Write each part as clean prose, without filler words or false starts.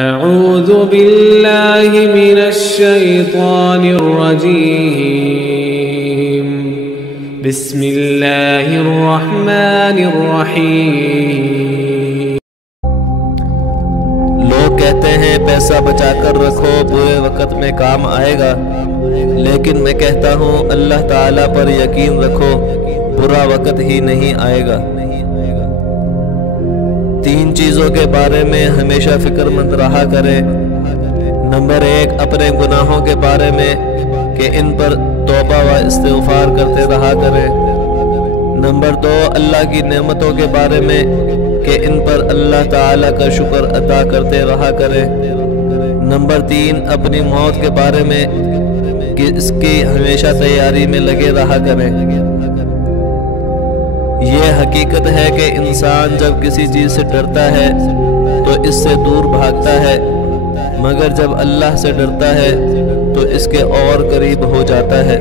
أعوذ بالله من الشيطان الرجيم بسم الله الرحمن الرحيم لوگ کہتے ہیں پیسہ بچا کر رکھو برے وقت میں کام آئے گا، لیکن میں کہتا ہوں اللہ تعالیٰ پر یقین رکھو برا وقت ہی نہیں آئے گا۔ تین چیزوں کے بارے میں ہمیشہ فکر مند رہا کرے۔ نمبر 1، اپنے گناہوں کے بارے میں کہ ان پر توبہ و استغفار کرتے رہا کرے۔ نمبر 2، اللہ کی نعمتوں کے بارے میں کہ ان پر اللہ تعالیٰ کا شکر ادا کرتے رہا کرے۔ نمبر 3، اپنی موت کے بارے میں کہ اس کی ہمیشہ تیاری میں لگے رہا کرے۔ یہ حقیقت ہے کہ انسان جب کسی چیز سے ڈرتا ہے تو اس سے دور بھاگتا ہے، مگر جب اللہ سے ڈرتا ہے تو اس کے اور قریب ہو جاتا ہے۔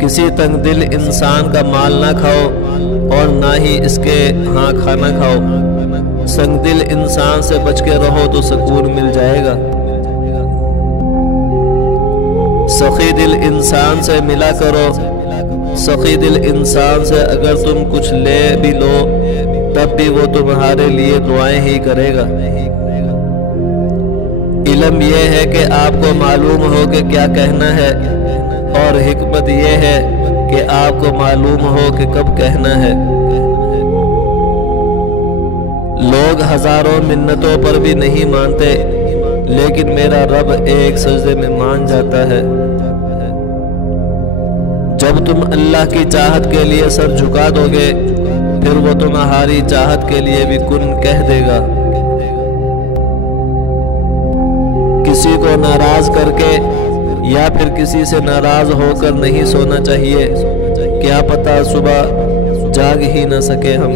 کسی تنگ دل انسان کا مال نہ کھاؤ اور نہ ہی اس کے ہاں کھانا کھاؤ۔ سنگ دل انسان سے بچ کے رہو تو سکون مل جائے گا۔ سخی دل انسان سے ملا کرو۔ سخی دل انسان سے اگر تم کچھ لے بھی لو تب بھی وہ تمہارے لیے دعائیں ہی کرے گا۔ علم یہ ہے کہ آپ کو معلوم ہو کہ کیا کہنا ہے، اور حکمت یہ ہے کہ آپ کو معلوم ہو کہ کب کہنا ہے۔ لوگ ہزاروں منتوں پر بھی نہیں مانتے، لیکن میرا رب ایک سجدے میں مان جاتا ہے۔ جب تم اللہ کی چاہت کے لیے سر جھکا دو گے پھر وہ تمہاری چاہت کے لیے بھی کن کہہ دے گا۔ کسی کو ناراض کر کے یا پھر کسی سے ناراض ہو کر نہیں سونا چاہیے، کیا پتہ صبح جاگ ہی نہ سکے ہم۔